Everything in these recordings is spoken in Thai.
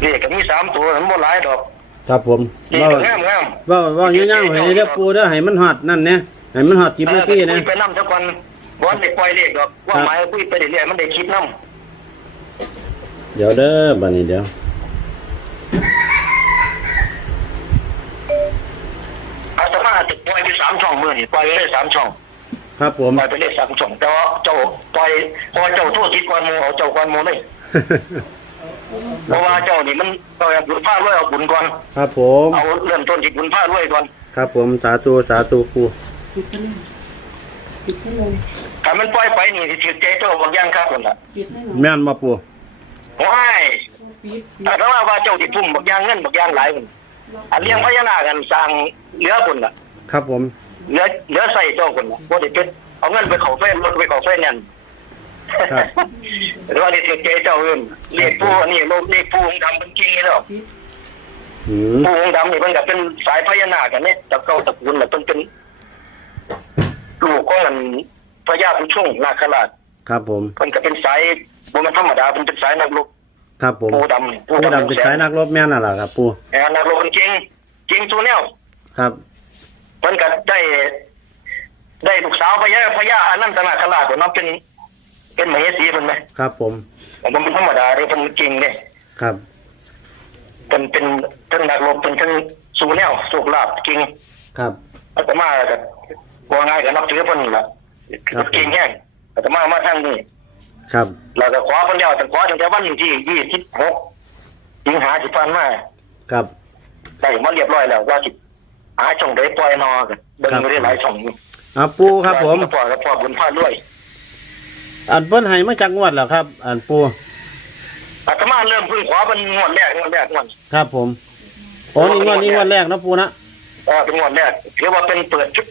เลขก็มีสามตัวมันบ่หลายดอกครับผมเลขเว้าก็งามงามเว้าเว้าย่างๆให้เด้อปูเด้อให้มันฮอดนั่นเนี่ยให้มันฮอด10นาทีนะเออไปนํซะก่อนบ่ได้ปล่อยเลขดอกว่าครับหมายคุยไปเรื่อยๆมันได้คิดนํเดี๋ยวเด้อบัดนี้เดี๋ยวอาตมาจะปล่อยไปสามช่องมื้อนี่ปล่อยไปเลยสามช่องครับผมปล่อยไปเลยสามช่องแต่ว่าเจ้าปล่อยพอเจ้าโทษทิศก่อนหมู่เอาเจ้าก่อนหมู่เลย เพราะว่าเจ้านี่มันเอาบุญพาด้วยเอาบุญก่อน ครับผม เอาเริ่มต้นที่บุญพาด้วยก่อนครับผมสาธุสาธุปูปิดไปเลยปิดไปเลยถ้ามันปล่อยไปนี่สิถือใจเจ้าบางอย่างครับคนละปิดให้หน่อยแม่นบ่ปูว้ายปิดปิดถ้าว่าว่าเจ้าที่ทุ่มบางอย่างเงินบางอย่างหลายคนอันเลี้ยงพญานาคกันสร้างเหลือคนละครับผมเหลือเหลือใส่เจ้าคนละบ่ได้เป็นเอาเงินไปเข้าเฟซรถไปเข้าเฟซนั่น ครับหรือว่าได้ถือใจเจ้าเอิ้นเลขผู้อันนี้โลกเลขผู้องค์ดำเป็นจริงนี่แล้วปิดอืมผู้องค์ดำนี่เพิ่นก็เป็นสายพญานาคกันเนี่ยตระเก้าตระกูลน่ะเพิ่นเป็นลูกของอันพญาผู้ช่วงนาคราชครับผมเพิ่นก็เป็นสายบ่แม่นธรรมดาเพิ่นเป็นสายนักรบครับผมผู้ดำนี่ปูดำเป็นสายนักรบแม่นน่ะล่ะครับปูแอนนักรบเพิ่นเก่งเก่งตัวแนว ครับเพิ่นก็ได้ ได้ลูกสาวพญาพญาอนันตนาคราชเพิ่นเนาะเป็น เป็นมเหสีเพิ่นไหมครับผมผมเป็นธรรมดาเด้เพิ่นเก่งเด้ครับเพิ่นเป็นทั้งนักรบเป็นทั้งสู้แนวสู้ลาบเก่งครับอาตมาก็บ่ง่ายก็นับถือเพิ่นล่ะครับเก่งแฮงอาตมามาทางนี้ครับแล้วก็ขอเพิ่นแล้วแต่ขอตั้งแต่วันที่26สิงหาสิผ่านมาครับได้มาเรียบร้อยแล้วว่าสิหาช่องใดปล่อยนอกันเบิ่งไม่ได้หลายช่องอยู่อะปูครับผมพ่อกับพ่อบุญพาด้วย อันเพิ่นให้มาจากงวดแล้วครับ อันปูอาตมาเริ่มเพึ่งขอเป็นงวดแรกงวดแรกงวดครับผมโอ้นี่งวดนี้งวดแรกนะปูนะเออเป็นงวดแรกถือว่าเป็นเปิดชุด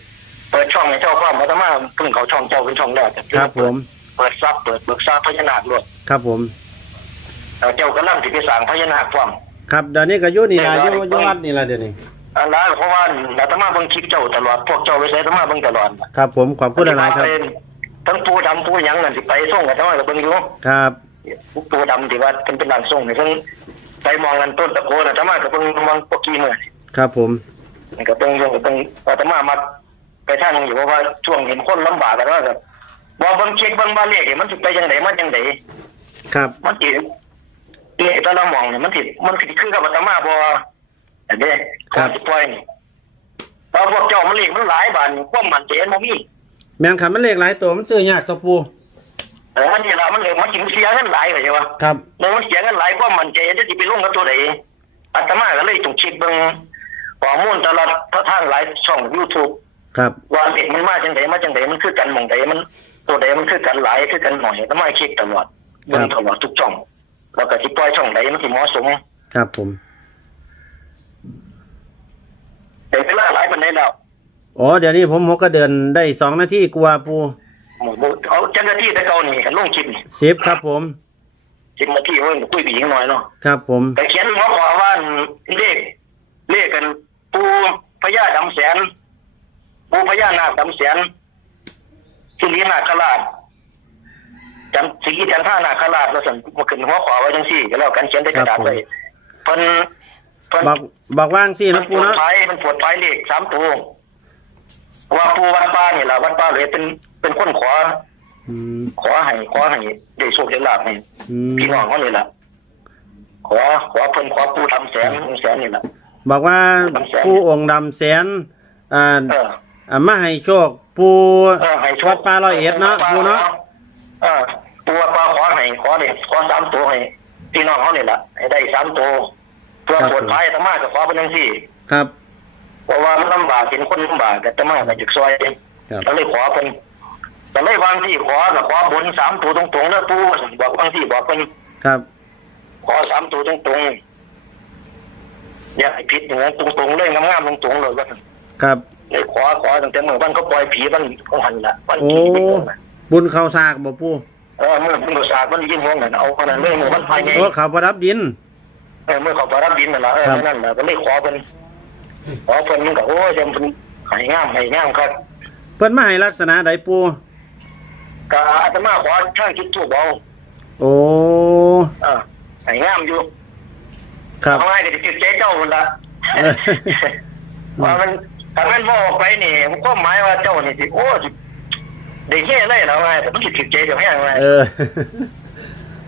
เปิดช่องให้เจ้าความอาตมาเพิ่งเขาช่องเจ้าเป็นช่องแรกครับ ผม เปิดซับเปิดเบิกซับพญานาคด้วยครับผมเออเจ้าก็ล่ำสิไปสร้างพญานาคความครับเดี๋ยวนี้ก็อยู่นี่ล่ะอยู่อยู่วัดนี่ล่ะเดี๋ยวนี้อันนั้นเพราะว่าอาตมาเบิ่งคลิปเจ้าตลอดพวกเจ้าไปใช้อาตมาเบิ่งตลอดครับผมขอบคุณหลายๆครับ ทั้งปูดำปูหยังนั่นสิไปส่งอาตมาก็เบิ่งอยู่ครับปูดำที่ว่าเป็นเป็นหลังส่งนี่เพิ่งไปมองกันต้นตะโกนอาตมาก็เบิ่งมองปกกี้มื้อครับผมนี่ก็ต้องยงก็ต้องอาตมามาไปทางนี้อยู่เพราะว่าช่วงเห็นคนลำบากกันว่าแบบว่าเบิ่งเช็คเบิ่งบ้านเลขนี่มันสิไปจังไดมันจังไดครับมันสิเลขแต่ละหมองนี่มันสิมันสิคือกับอาตมาบ่อันนี้ของสิปล่อยนี่เพราะพวกเจ้ามันเลขมันหลายบาทความมั่นใจมันบ่มี แม่นคันมันเลขหลายตัวมันซื้อยากตัวปูเอออันนี้ล่ะมันเลยมันสิเสียเงินหลายเข้าใจบ่ครับเมื่อมันเสียเงินหลายความมั่นใจจะสิไปลงกับตัวใดอาตมาก็เลยต้องเช็คเบิ่งข้อมูลแต่ละทางหลายช่อง YouTube ครับว่าเด็กมันมาจังไดมาจังไดมันคือกันหมองใดมัน ตัวใดมันคือกันหลายคือกันหน่อยทำไมเช็คตลอดเบิ่งตลอดทุกช่องแล้วก็สิปล่อยช่องใดมันสิเหมาะสมครับผมแต่เวลาหลายปานใดแล้ว อ๋อเดี๋ยวนี้ผมผมก็เดินได้สองนาทีกว่าปูเอาเจ้าหน้าที่แต่เก่านี่กันลงคลิปนี่สิบครับผมสิบนาทีเพิ่นคุยไปอีกหน่อยเนาะครับผมแต่เขียนหัวขอว่าเลขเลขกันปูพญาดำแสนปูพญานาคดำแสนสิรินาคราชจันสีจันท่านาคราชแล้วสั่นมาขึ้นหัวขวาไว้จังซี่ก็แล้วกันเขียนได้กระดาษไว้เพิ่นเพิ่นบอกบอกว่างสิมันะนปปูวดเนาะท้ายมันปวดท้ายเลขสามตัว ว่าปูวัดป้านี่ล่ะวัดป้าเลยเป็นเป็นคนขออืมขอให้ขอให้ได้โชคได้ลาภให้อืมพี่น้องเขานี่ล่ะขอขอเพิ่นขอปูทำแสนแสนนี่ล่ะ บอกว่าปูองค์ดำแสนอ่าเอออ่ามาให้โชคปูเออให้โชควัดป่าร้อยเอ็ดเนาะปูเนาะเออปูวัดป้าขอให้ขอเด็ขอสามตัวให้พี่น้องเขานี่ล่ะให้ได้สามตัวเพื่อปวดท้ายธรรมะก็ขอเป็นจังซี่ ครับ เพราะว่ามันลำบากเห็นคนลำบากแต่ธรรมะก็จึกซอยครับก็เลยขอเพิ่นก็เลยวางที่ขอก็ขอบนสามตัวตรงๆแล้วปูบอกบางที่บอกเพิ่นครับ ขอสามตัวตรงๆอย่าให้ผิดอย่างนั้นตรงๆเลยงามๆตรงๆเลยว่าซั่นครับเลยขอขอตั้งแต่เมื่อวันเขาปล่อยผีวันของหันละวันโอ้ผีเป็นคนน่ะบุญเข้าสากบ่ปูเออเมื่อเมื่อสากมันยิ่งห่วงนั่นเอาขนาดเลยเมื่อวันภายในโอ้เขาประดับดินเออเมื่อเขาไปรับดินนั่นละเออครับนั่นแหละก็เลยขอเพิ่น ขอเพิ่นมันก็โอ้ยจำเพิ่นใหายงามใหายงามครับเพิ่นมาให้ลักษณะใดปูก็อาตมาขอช่างคิดถูกเอาโอ้อ่าใหายงามอยู่ครับ เอาง่ายก็จะติดใจเจ้าคนละเออ ว่ามันถ้ามันบอกออกไปนี่ก็หมายว่าเจ้านี่สิโอ้สิเด็กเฮ้เลยแล้วไงแต่มันสิติดใจเดี๋ยวแห้งไงเออ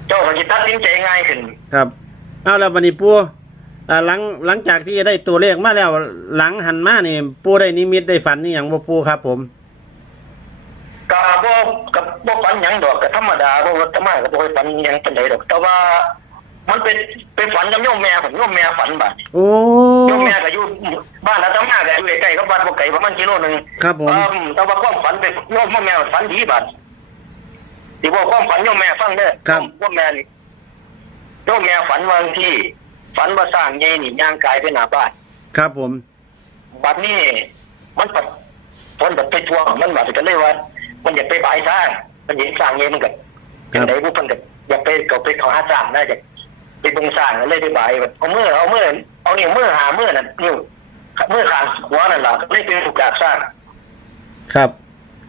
เจ้าก็จะตัดสินใจง่ายขึ้น ครับเอาแล้วบันนี้ปู อ่าหลังหลังจากที่ได้ตัวเลขมาแล้วหลังหันมานี่ปูได้นิมิตได้ฝันนี่อย่างบ่ปูครับผมก็บ่กับบ่ฝันหยังดอกก็ธรรมดาบ่ว่าธรรมะก็บ่เคยฝันหยังปานใดดอก แต่ว่า มันเป็นเป็นฝันกับโยมแม่ผมโยมแม่ฝันบัดโอ้ โยมแม่ก็อยู่บ้านอาตมาก็อยู่ใกล้ๆกับบ้านบ่ไกลประมาณกิโลหนึงครับผมเอิ่มแต่ว่าความฝันเป็นโยมแม่ฝันดีบัดที่บอกความฝันโยมแม่ฟังเด้อครับ โยมแม่นี่โยมแม่ฝันว่าที่ ฝันว่าสร้างใหญ่นี่ย่างกายไปหน้าบ้านครับผม บัดนี้มันปัดฝนแบบไปทวงมันบัดก็เลยว่า มันอยากไปบายสร้างมันอยากสร้างเงี้ยมันก็ครัเป็นบไหนผู้เพิ่นก็อยากไปเขาไปเขาหาสร้างนะอยากไปเบิ่งสร้างเลยไปบายแบบเอามือเอามือเอานิ้วมือหามือนั่นนิ้วมือข้างหัวนั่นล่ะเลยเป็นถูกจากสร้าง ครับ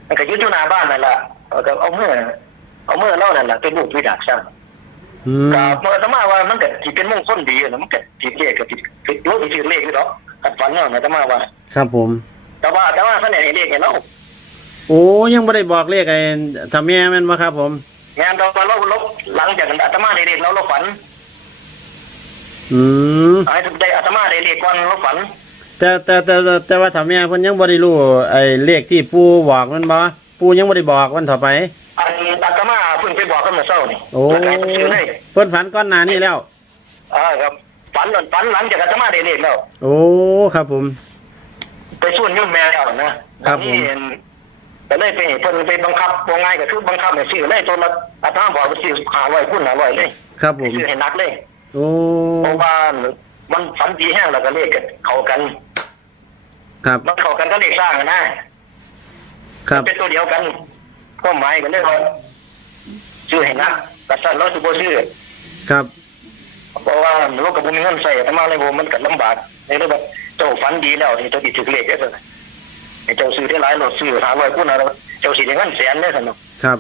มันก็อยึดอยู่หน้าบ้านนั่นล่ะเอาก็เอามือเอามือเล่านั่นล่ะเป็นลูกวิดากสร้าง อืมก็เมื่อสมาว่ามันก็สิเป็นมงคลดีนะมันก็สิเลขก็สิสิรู้สิถือเลขอยู่ดอกคันฝันเนาะนะสมาว่า ครับผม แต่ว่าแต่ว่าคะแนนให้เลขเนี่ยเนาะโอ้ยังไม่ได้บอกเลขไอ้ทำแม่แม่นมาครับผม งานเราเราลบหลังจากนั้นอาตมาได้เลขเราเราฝันอืมให้ได้อาตมาได้เลขก่อนเราฝัน แต่แต่แต่แต่แต่ว่าทำแม่เพิ่นยังบ่ได้รู้ไอ้เลขที่ปูบอกมันบ่ปูยังบ่ได้บอกวันต่อไป กกันเมื่อเช้านี่โอ้แล้วก็ให้ซื้อเลยเพิ่นฝันก้อนหน้านี้แล้ว อ่าครับฝันนั่นฝันหลังจากอาตมาได้เลขแล้ว โอ้ครับผม ไปส่วนโยุ่แม่แล้วนะครับผม นี่แต่เลยไปเพิ่นไปบังคับว่าง่ายก็คือบังคับให้ซื้อเลยตัวละอาตมาบอกว่าซื้อ500คูณ500เลยครับผม ซื้อให้หนักเลยโอ้เพราะว่ามันฝันดีแห้งแล้วก็เลขกันเข้ากัน ครับมันเข้ากันก็เลขสร้างอะนะครับ เป็นตัวเดียวกันก็หมายกันเลยว่า ซื้อให้หนักกระสันเราสิบ่ซื้อครับเพราะว่าโลกกับบุญเงินใส่แต่มาเลยผมมันก็ลำบากในเรื่องแบบเจ้าฝันดีแล้วที่เจ้าติดถึกเลขได้สิไอ้เจ้าซื้อได้หลายรถซื้อหาร้อยพูดนะเจ้าสิได้เงินแสนได้สิเนาะครับ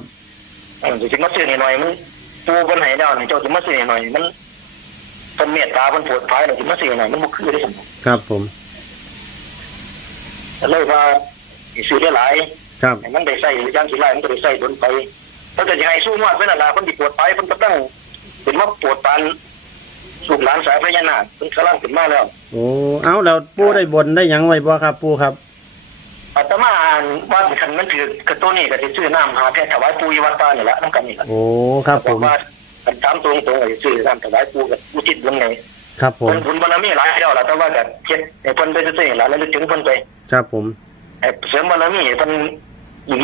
อืมสิมาซื้อหน่อยๆมันปูบนไหนแล้วนี่เจ้าสิมาซื้อหน่อยๆมันเป็นเมตตาเป็นปวดท้ายเลยสิมาซื้อหน่อยมันบ่คือได้สิครับผมเลยว่าสิซื้อได้หลายครับให้มันได้ใส่ย่างสิหลายมันก็ได้ใส่บนไป ถ้าเกิดยังไงสู้มากเวลาลาคนที่ปวดไปคนก็ต้องเป็นว่าปวดปานสูบหลานสายพญานาคมันกำลังขึ้นมาแล้วโอ้เอาแล้วปูได้บนได้หยังไว้บ่ครับ ปูครับอาตมาอ่านว่าคันมันถือกระตัวนี้ก็จะซื้อน้ำหาแค่ถวายปูยวัดตานี่แหละน้ำกันนี่แหละโอ้ครับผบอกมว่าคันถามตรงตรงๆก็จะซื้อน้ำถวายปูกับอุทิศบุญไงครับผมเพิ่นบุญบารมีหลายแล้วล่ะแต่ว่าก็เฮ็ดให้เพิ่นไปซื่อๆล่ะแล้วนึกถึงเพิ่นไป ครับผมให้เสริมบารมีให้เพิ่น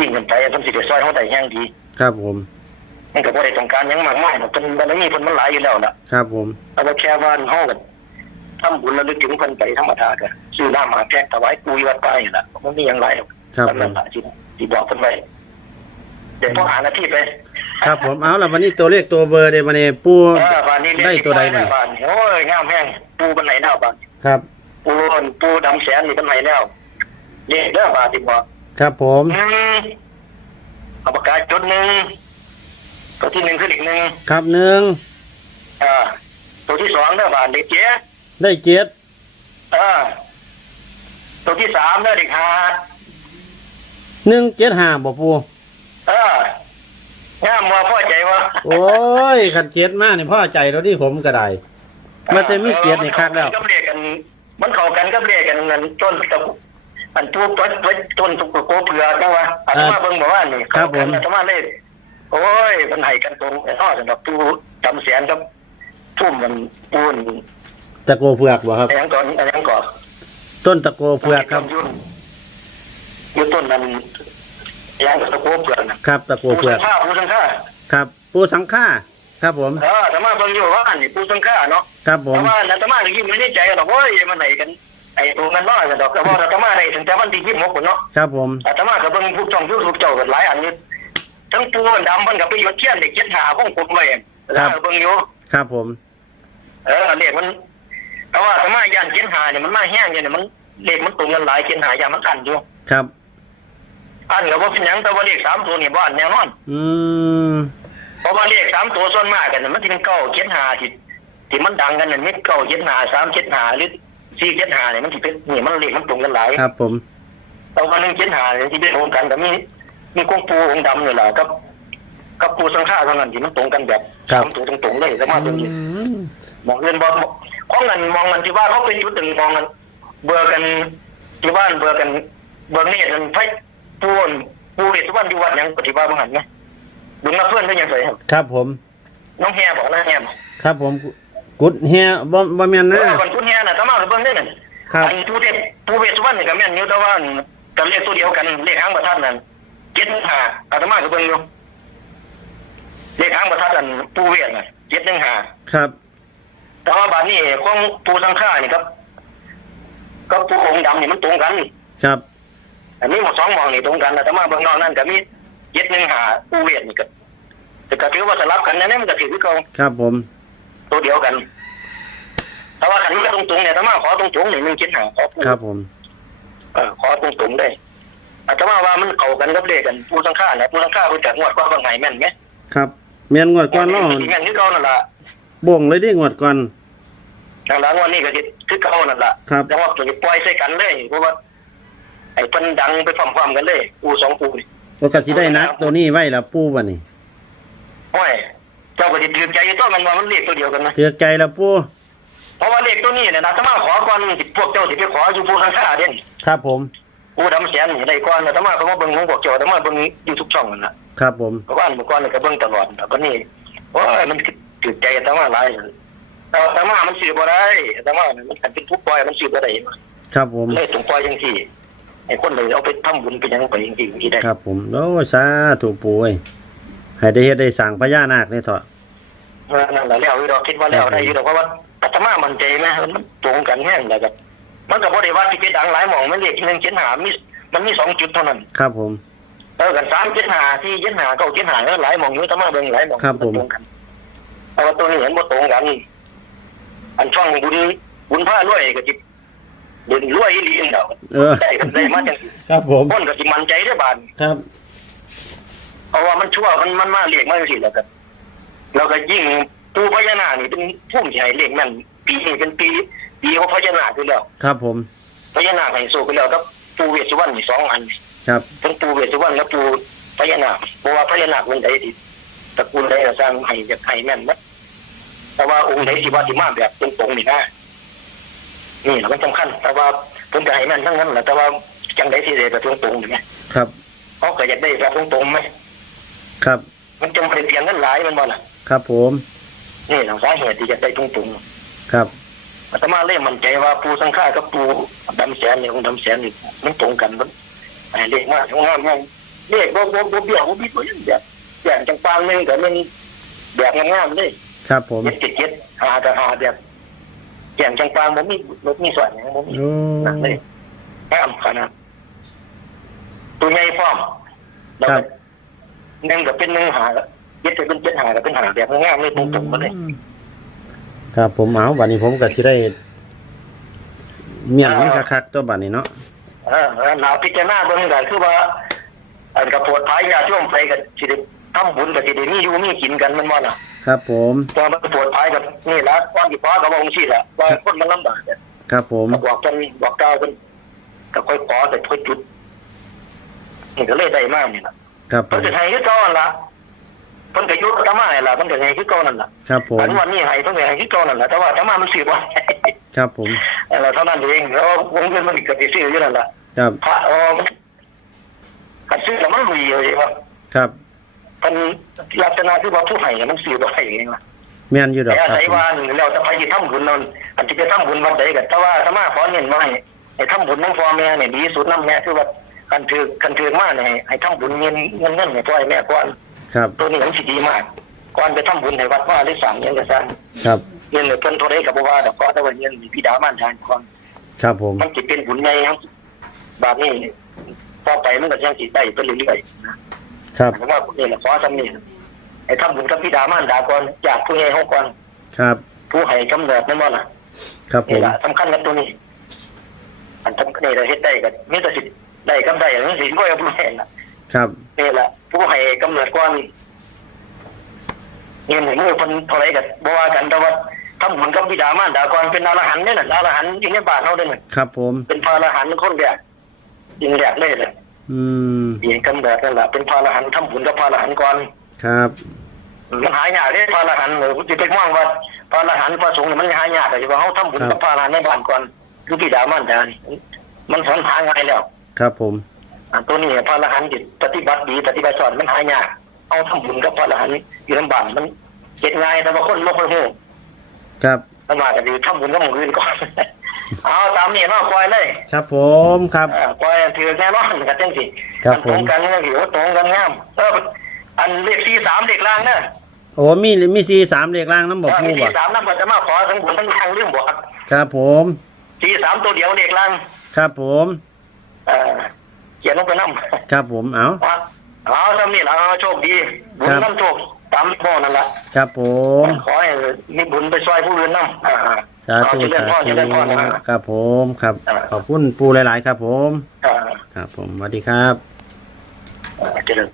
ยิ่งๆขึ้นไปเพิ่นสิได้ซอยเฮาได้อย่างดี ครับผม มันก็บ่ได้ต้องการหยังมากมายหรอกเพิ่นบารมีเพิ่นมันหลายอยู่แล้วล่ะครับผม เอาว่าแค่ว่าเฮาก็ทำบุญแล้วนึกถึงเพิ่นไปธรรมดาก็ซื้อน้ำหาแพ็คถวายปูยวัดตานี่ล่ะมันมีหยังหลายหรอกครับผนั่มนล่ะที่ที่บอกเพิ่นไว้เดี๋ยวพอหาหน้าที่ไป ครับผมเอาแล้ววันนี้ตัวเลขตัวเบอร์เดี๋ยววันนี้ปู เออบ้านนี้ได้ตัวใดมัมันบ้านโอ้ยงามแห้งปูบันไหนหน้าบ้านครับ ปูปูดำแสนนี่บันไหนแล้วนี่เด้อบาทที่บอกครับผม อืม เอาปากกาจุดหนึ่งตัวที่หนึ่งคืออีกหนึ่งครับหนึ่งอ่าตัวที่สองเด้อบาทเด็กเจ๊ได้เจ็ดเออตัวที่สามเด้อเด็กหาหนึ่งเจ็ดห้าบ่ปูเอองามว่าพ่อใจวะโอ้ยขันเจ็ดมากนี่พ่อใจแล้วที่ผมก็ได้มาจะมีเกียรติในคักแล้วมันเข้ากันกับเรียกกัน มันเข้ากันกับเรียกกันนั่นต้นตะ อันปูต้นต้นตุกโกเผือกจังวะอันมาเบิ่งบอกว่านี่ครับผมเข้ากันอันมาเลยโอ้ยมันให้กันตรงไอ้ท่อสำหรับปูจำเสียนกับพุ่มมันปูนตะโกเผือกบ่ครับไอ้หยังก่อนไอ้หยังก่อนต้นตะโกเผือกครับยุ่นอยู่ต้นนั้นไอ้หยังกับตะโกเผือกนะครับตะโกปูเผือสักงฆาปูสังฆาครับปูสังฆาครับผมเออแต่มาเบิ่งอยู่ว่านี่ปูสังฆาเนาะครับผมแต่ว่านันตมาก็ยิ้มไม่ได้ใจกันหรอกโอ้ยมันไหนกัน ไอ้ตัวนั้นน้อยกันดอกแต่ว่านันตมาได้ถึงแต่วันที่ยี่สิบหกคนเนาะครับผมอาตมาก็เบิ่งผู้ช่องยูทูบเจ้ากันหลายอันนี้ทั้งปูดำมันกับไปยศเทียนเด็กเจ็ดหาของกลุ่มไว้แล้วเบิ่งอยู่ครับผม เออเลขมัน แต่ว่าอาตมาย่านเจ็ดหาเนี่ยมันมาแห้งเนี่ยมันเลขมันตรงกันหลายเจ็ดหาอย่างมันอันอยู่ครับอันก็บ่เป็นหยังแต่ว่าเลขสามตัวนี่บ่อันแน่นอน อืมเพราะว่าเลขสามตัวส่วนมากกันมันสิเป็นเก้าเจ็ดหาสิที่มันดังกันเนี่ยเม็ดเก้าเจ็ดหาสามเจ็ดหาหรือ สี่เจ็ดหาเนี่ยมันที่เป็นนี่มันเลขมันตรงกันหลายครับ ผมแต่วันหนึ่งเจ็ดหาเนี่ยที่เป็นตรงกันแต่มีมีกงปูองค์ดำเนี่ยแหละกับกับปูสังฆาเท่านั้นที่มันตรงกันแบบสามตัวตรงๆเลยแต่มาตรงนี้อืมมองเงินบอลของเงินมองเงินที่ว่าเขาเป็นจุดหนึ่งมองเงินเบื่อกันที่บ้านเบื่อกันเบื่อเนี่ยกันไฟปูนปูเวทวันที่วัดยังปฏิบัติบ้างหันไหมบุญมาเพื่อนก็ยังใส่ครับครับผม น้องแฮบอกนะแฮบอกครับผม กุดเฮียบ่บ่แม่นเอนะอวันพุธแฮน่ะถ้ามาเบิ่งได้นั่นครับ อันปูเทพปูเวทวันนี่ก็แม่นอยู่แต่ว่ากันเลขตัวเดียวกันเลขหางประทัดนั่นเจ็ดห้าอาตมาก็เบิ่งอยู่เลขหางประทัดอันปูเวทน่ะเจ็ดหนึ่งห้าครับ แต่ว่าบาดนี้ของปูสังฆานี่ครับก็ปูองค์ดำนี่มันตรงกัน ครับ อันนี้หมดสองหมองนี่ตรงกันนะแต่มาเบื้องนอกนั่นก็มีเจ็ดหนึ่งหาปูเวียนนี่ก็แต่ก็ถือว่าสลับกันนะเนี่ยมันก็ถือว่าเขาครับผม ตัวเดียวกัน แต่ว่าขันนี้ก็ตรงๆเนี่ยแต่มาขอตรงๆนี่หนึ่งเจ็ดหาขอปูครับผมเออขอตรงๆได้แต่ว่าว่ามันเข้ากันกับเลขกันปูสังฆาเนี่ยปูสังฆารู้จักงวดกว่าบางไงแม่นไหมครับแม่นงวดก่อนเนาะแม่นคือเก่านั่นล่ะบ่งเลยดิงวดก่อนทางหลังวันนี้ก็สิคือเก่านั่นล่ะครับแต่ว่าตัวนี้ปล่อยใส่กันเลยเพราะว่าไอ้เพิ่นดังไปพร้อมๆกันเลยปูสองปูนี่ก็ก็สิได้นักตัวนี้ไว้ละปู่บัดนี้โอ้ยเจ้าก็สิถือใจอยู่ตัวมันว่ามันเลขตัวเดียวกันนะเถือกใจละปู่ เพราะว่าเลขตัวนี้เนี่ยนะถ้ามาขอก่อนสิพวกเจ้าสิไปขออยู่ผู้ทางข้าเด่นครับผมผู้ดำแสนนี่ได้ก่อนนะถ้ามาก็มาเบิ่งของพวกเจ้าถ้ามาเบิ่งอยู่ทุกช่องนั่นน่ะครับผมเพราะว่าเมื่อก่อนนี่ก็เบิ่งตลอดแต่ก็นี่โอ้ยมันถือใจแต่ว่าหลายแต่ว่าแต่มามันสืบบ่ได้แต่ว่ามันเป็นผู้ปล่อยมันสืบบ่ได้ครับผมเลยต้องปล่อยจังซี่ไอ้คนเลยเอาไปทำบุญไปหยังไปจังซี่ที่ได้ครับ ผมโอ้สาธุปู่เอ้ยให้ได้เฮ็ดได้สร้างพญานาคได้เถอะเออนั่นแหละแล้วอยู่ดอกคิดว่าแล้วได้อยู่ดอกเพราะว่า อาตมามั่นใจไหมมันตรงกันแห้งแล้วก็มันก็บ่ได้ว่าสิไปดังหลายหม่องมันเลข1 7 5มีมันมีสองจุดเท่านั้นครับผมเออกันสามเจ็ดหาที่เจ็ดหาเก้าเจ็ดหาหลายหมองอยู่แต่มาเบิ่งหลายหมองครับผมตรงกันแต่ว่าตัวนี้เห็นบ่ตรงกันอันช่องบุญบุญผ้ารวยก็จิเดินรวยอีหลีเนาะเออได้กันได้มาจังครับผมคนก็สิมั่นใจได้อบาดครับเพราะว่ามันชั่วมันมันมาเรียกมาจังซี่แล้วก็แล้วก็ยิ่ง ปูพญานาคนี่เป็นผู้ที่ให้เลขแม่นปีนี้เป็นปีปีของพญานาคอยู่แล้วครับผมพญานาคให้โซไปแล้วกับปูเวสสุวรรณนี่สองอันนี่ครับทั้งปูเวสสุวรรณและปูพญานาคเพราะว่าพญานาคมันใดที่ตระกูลใดก็สร้างให้จะให้แม่นหมดแต่ว่าองค์ไหนสิว่าสิมาแบบตรงๆนี่นะนี่แหละมันสำคัญ แต่ว่าผมจะให้แม่นทั้งนั้นแหละแต่ว่าจังไดสิได้แบบตรงๆนี่ไหมครับเขาก็อยากได้แบบตรงๆไหมครับ มันจำเป็นเปลี่ยนกันหลายมันบ่ล่ะครับผม นี่แหละสาเหตุที่จะได้ตรงๆครับอาตมาเล่มั่นใจว่าปูสังฆากับปูดำแสนเนี่ยองค์ดำแสนนี่มันตรงกันมันไอ้เลขมากงามงามเลขบ่บ่บ่เบี้ยวบ่บิดบ่ยังแบบแบบจังปางหนึงก็มันแบบงามๆเลยครับผมเจ็ดเจ็ดเจ็ดหาก็หาแบบอย่างจังปางบ่มีบ่มีส่วนหยังบ่มีโอ้นั่นเลยงามขนาดตัวใหญ่พร้อมแล้วก็หนึ่งก็เป็นหนึ่งหา เจ็ดก็เป็นเจ็ดหาก็เป็นหาแบบงามๆเลยตรงๆมาเลยครับผมเอาบัดนี้ผมก็สิได้ เมียนมันคักๆตัวบัดนี้เนาะเออหนาพิจารณาเบิ่งก็คือว่า อันกับปวดท้ายยาช่วงไปกับสิได้ทำบุญกับสิได้มีอยู่มีกินกันมันบ่ล่ะ ครับ ผมตอนมันปวดท้ายกับนี่ละความที่พ่อกับองค์ชีละว่าคนมันลำบากเนี่ยครับผมก็บอกกันบอกกล่าวกันก็ค่อยขอแต่ค่อยจุดนี่ก็เลยได้มากนี่ล่ะครับผเพิ่นมจะให้คือเก่านั่นล่ะ เพิ่นก็อยู่กับอาตมานี่ล่ะเพิ่นก็ให้คือเก่านั่นล่ะครับผมอันวันนี้ให้เพิ่นก็ให้คือเก่านั่นล่ะแต่ว่าอาตมามันสิบ่ครับผมแล้วเท่านั้นเองแล้ววงเงินมันก็สิซื้ออยู่นั่นล่ะครับพระอ๋อคันซื้อแล้วมันลุยเลยว่าครับมันลักษณะที่ว่าผู้ให้เนี่ยมันสื่อบ่ให้เองล่ะเมียนอยู่ดอกแต่อาครับศัยว่าแล้วจะไปที่ทำบุญนั่นอันที่ไปทำบุญวันใดกันแต่ว่าถ้ามาขอเน้นว่าให้ให้ทำบุญน้ำพ่อแม่เนี่ยดีที่สุดน้ำแม่คือว่าคันถือคันถือมาเนี่ยให้ให้ทำบุญเงินเงินเงินให้พ่อให้แม่ก่อน ครับ ตัวนี้มันสิดีมาก ก่อนไปทำบุญให้วัดว่าได้สั่งเงินก็สั่งครับ เงินเนี่ยเพิ่นเท่าใดก็บ่ว่าดอกขอแต่ว่าเงินพี่ดามานทานก่อนครับผม มันสิเป็นบุญใหญ่ครับแบบนี้ต่อไปมันก็ยังสิได้ไปเรื่อยๆนะครับ ผมว่านี่แหละขอทำนี่ไอ้ทำบุญกับพี่ดามานดาก่อนจากผู้ใหญ่เขาก่อนครับ ผู้ให้กำเนิดนั่นว่าล่ะ ครับผนี่มแหละสำคัญกับตัวนี้ อันทำนี่เราเฮ็ดได้กันมีแต่สิได้กับได้อย่างนี้สิก็ยังผู้ให้ล่ะ ครับนี่แหละผู้ให้กำเนิดก่อนเงินให้มือเพิ่นเท่าไหรกันบ่ว่ากันแต่ว่าททำบุญกับบิดามารดาก่อนเป็นอรหันต์เนี่ยน่ะอรหันต์อยู่ในบ้านเฮาเด้อน่ะครับผม เป็นพระอรหันต์คนแรกยิงแรกเลยแหละอืมยิงกันแบบนั่นแหละเป็นพระอรหันต์ทำบุญกับพระอรหันต์ก่อนครับมันหายากเด้พระอรหันต์เออสิไปมองว่าพระอรหันต์พระสงฆ์นี่มันหายากแต่ว่าเฮาทำบุญกับพระอรหันต์ในบ้านก่อนคือบิดามารดานี่มันสอนหาง่ายแล้ว ครับผม อันตัวนี้พระอรหันต์ที่ปฏิบัติดีปฏิบัติสอนมันหายากเอาทำบุญกับพระอรหันต์อยู่ลำบากมันเจ็ดง่ายแต่ว่าคนไม่ค่อยรู้ครับลำบากก็ดีทำบุญกับหมู่อื่นก่อนเอาตามนี้เนาะปล่อยเลย ครับผมครับเออปล่อยถือแน่นอนกันจังสิครับมันตรงผมกันก็ถือว่าตรงกันงามเอออันเลขที่สามเลขล่างเนอะโอ้มีมีสี่สามเลขล่างน้ำบอกเออปูมีบ่ที่สามนั่นก็จะมาขอทั้งบุญทั้งทางเรื่องบวกครับผมที่สามตัวเดียวเลขล่าง ครับผม เออเขียนลงไปน้ำครับผมเอาเอาเอาทำนี่ละเอาโชคดีบุญครับน้ำโชคตามพ่อนั่นแหละครับผมขอให้มีบุญไปช่วยผู้อื่นน้ำอ่าสาเอาธุเจริญสาพ่อเจริญพ่อนะธุครับผมครับอ่าขอบคุณปูหลาย ๆ ครับผมอ่าครับผมสวัสดีครับอ่าเจริญ